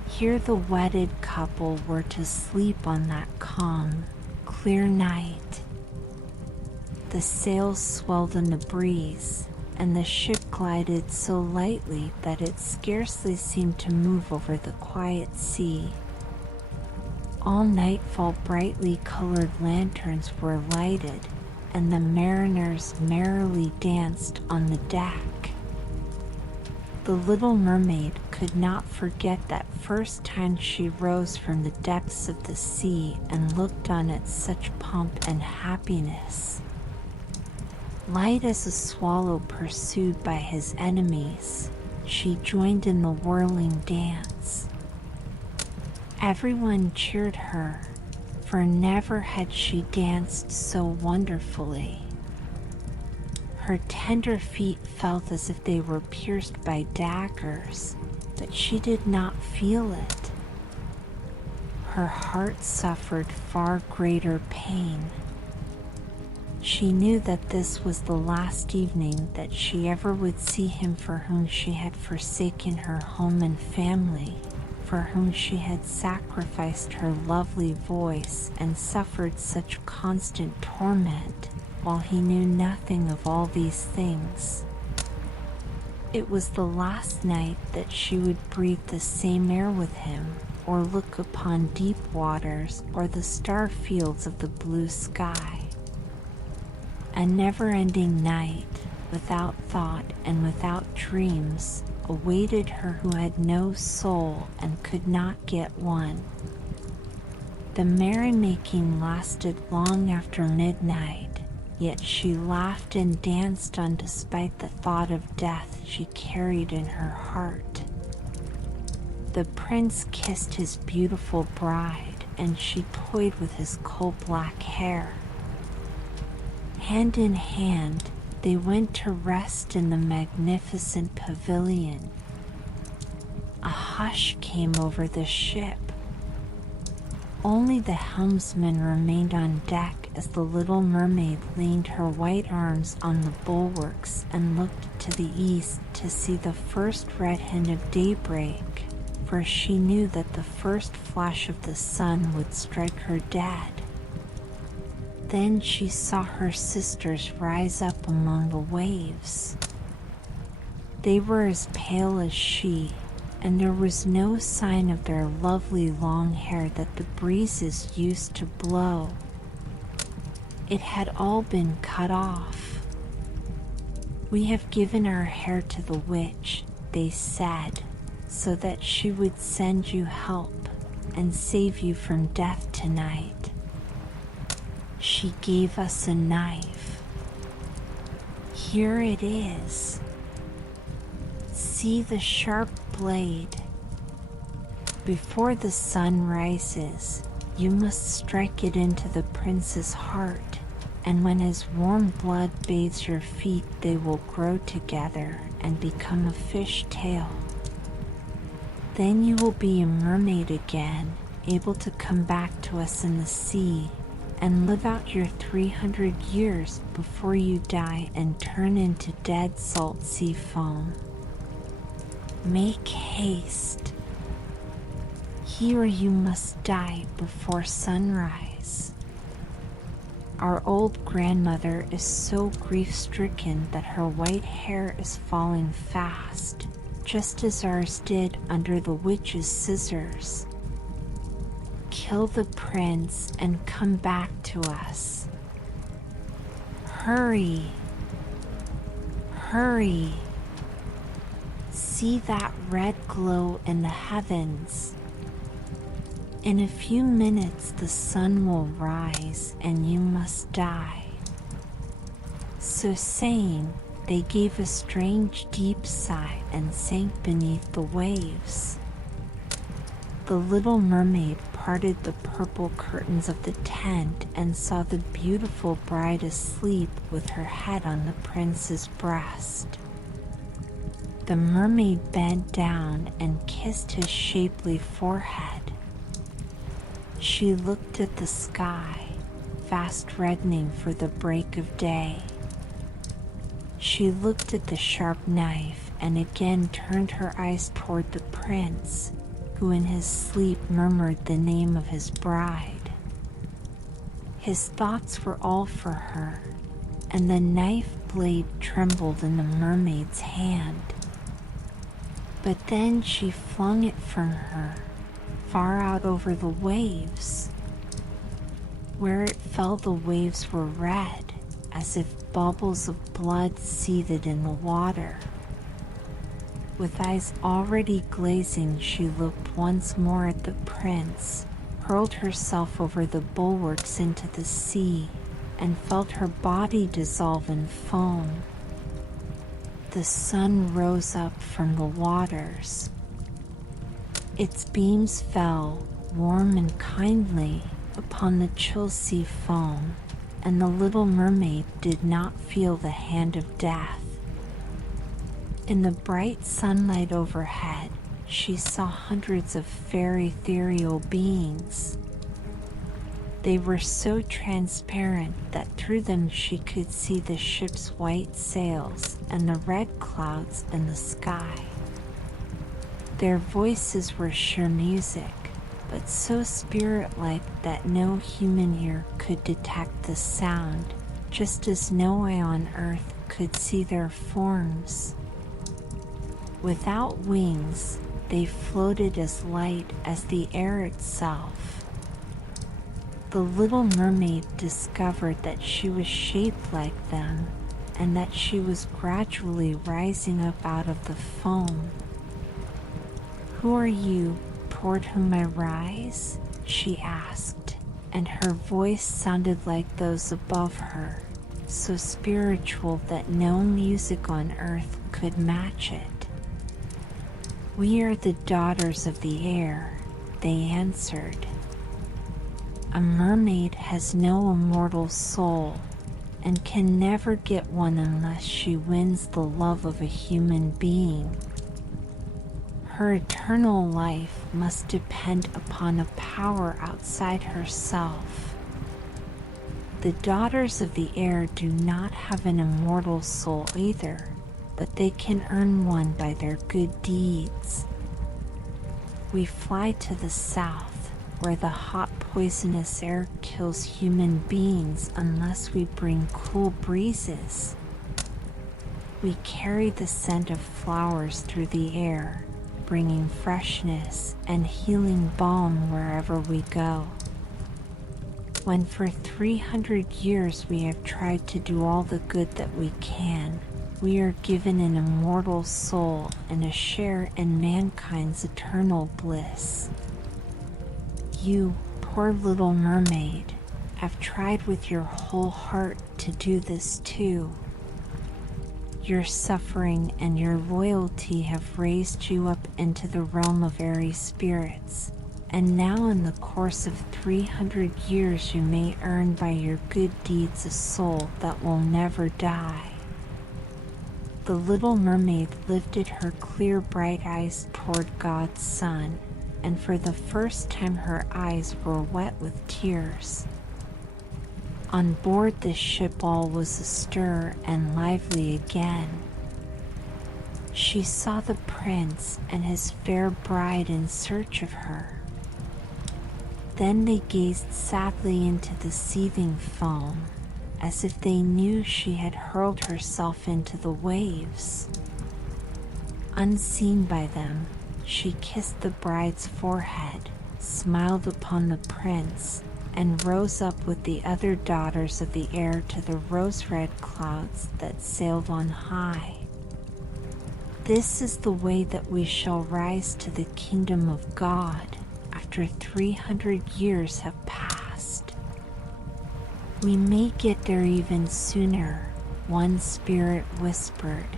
Here the wedded couple were to sleep on that calm, clear night. The sails swelled in the breeze, and the ship glided so lightly that it scarcely seemed to move over the quiet sea. All nightfall brightly colored lanterns were lighted, and the mariners merrily danced on the deck. The Little Mermaid could not forget that first time she rose from the depths of the sea and looked on it such pomp and happiness. Light as a swallow pursued by his enemies, she joined in the whirling dance. Everyone cheered her, for never had she danced so wonderfully. Her tender feet felt as if they were pierced by daggers, but she did not feel it. Her heart suffered far greater pain. She knew that this was the last evening that she ever would see him for whom she had forsaken her home and family, for whom she had sacrificed her lovely voice and suffered such constant torment, while he knew nothing of all these things. It was the last night that she would breathe the same air with him, or look upon deep waters or the star fields of the blue sky. A never-ending night, without thought and without dreams, awaited her who had no soul and could not get one. The merrymaking lasted long after midnight, yet she laughed and danced on despite the thought of death she carried in her heart. The prince kissed his beautiful bride, and she toyed with his coal-black hair. Hand in hand, they went to rest in the magnificent pavilion. A hush came over the ship. Only the helmsman remained on deck as the Little Mermaid leaned her white arms on the bulwarks and looked to the east to see the first red hint of daybreak, for she knew that the first flash of the sun would strike her dead. Then she saw her sisters rise up among the waves. They were as pale as she, and there was no sign of their lovely long hair that the breezes used to blow. It had all been cut off. "We have given our hair to the witch," they said, "so that she would send you help and save you from death tonight. She gave us a knife. Here it is. See the sharp blade. Before the sun rises, you must strike it into the prince's heart, and when his warm blood bathes your feet, they will grow together and become a fish tail. Then you will be a mermaid again, able to come back to us in the sea and live out your 300 years before you die and turn into dead salt sea foam. Make haste. Here you must die before sunrise. Our old grandmother is so grief-stricken that her white hair is falling fast, just as ours did under the witch's scissors. Kill the prince and come back to us. Hurry! Hurry! See that red glow in the heavens. In a few minutes the sun will rise and you must die." So saying, they gave a strange deep sigh and sank beneath the waves. The Little Mermaid parted the purple curtains of the tent and saw the beautiful bride asleep with her head on the prince's breast. The mermaid bent down and kissed his shapely forehead. She looked at the sky, fast reddening for the break of day. She looked at the sharp knife and again turned her eyes toward the prince, who in his sleep murmured the name of his bride. His thoughts were all for her, and the knife blade trembled in the mermaid's hand. But then she flung it from her, far out over the waves. Where it fell, the waves were red, as if bubbles of blood seethed in the water. With eyes already glazing, she looked once more at the prince, hurled herself over the bulwarks into the sea, and felt her body dissolve in foam. The sun rose up from the waters. Its beams fell, warm and kindly, upon the chill sea foam, and the little mermaid did not feel the hand of death. In the bright sunlight overhead, she saw hundreds of fairy ethereal beings. They were so transparent that through them she could see the ship's white sails and the red clouds in the sky. Their voices were sure music, but so spirit-like that no human ear could detect the sound, just as no eye on earth could see their forms. Without wings, they floated as light as the air itself. The little mermaid discovered that she was shaped like them, and that she was gradually rising up out of the foam. "Who are you, toward whom I rise?" she asked, and her voice sounded like those above her, so spiritual that no music on earth could match it. "We are the daughters of the air," they answered. "A mermaid has no immortal soul, and can never get one unless she wins the love of a human being. Her eternal life must depend upon a power outside herself. The daughters of the air do not have an immortal soul either, but they can earn one by their good deeds. We fly to the south, where the hot poisonous air kills human beings unless we bring cool breezes. We carry the scent of flowers through the air, bringing freshness and healing balm wherever we go. When for 300 years we have tried to do all the good that we can, we are given an immortal soul and a share in mankind's eternal bliss. You, poor little mermaid, have tried with your whole heart to do this too. Your suffering and your loyalty have raised you up into the realm of airy spirits, and now in the course of 300 years you may earn by your good deeds a soul that will never die." The little mermaid lifted her clear bright eyes toward God's sun, and for the first time her eyes were wet with tears. On board the ship all was astir and lively again. She saw the prince and his fair bride in search of her. Then they gazed sadly into the seething foam, as if they knew she had hurled herself into the waves. Unseen by them, she kissed the bride's forehead, smiled upon the prince, and rose up with the other daughters of the air to the rose-red clouds that sailed on high. This is the way that we shall rise to the kingdom of God after 300 years have passed. We may get there even sooner, one spirit whispered.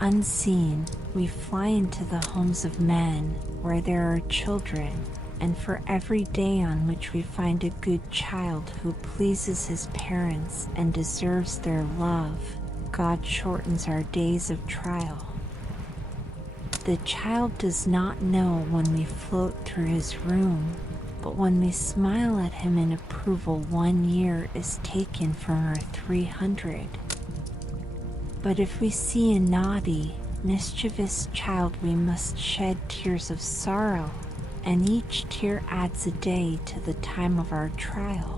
Unseen, we fly into the homes of men where there are children, And for every day on which we find a good child who pleases his parents and deserves their love, God shortens our days of trial. The child does not know when we float through his room, but when we smile at him in approval, 1 year is taken from our 300. But if we see a naughty, mischievous child, we must shed tears of sorrow, and each tear adds a day to the time of our trial.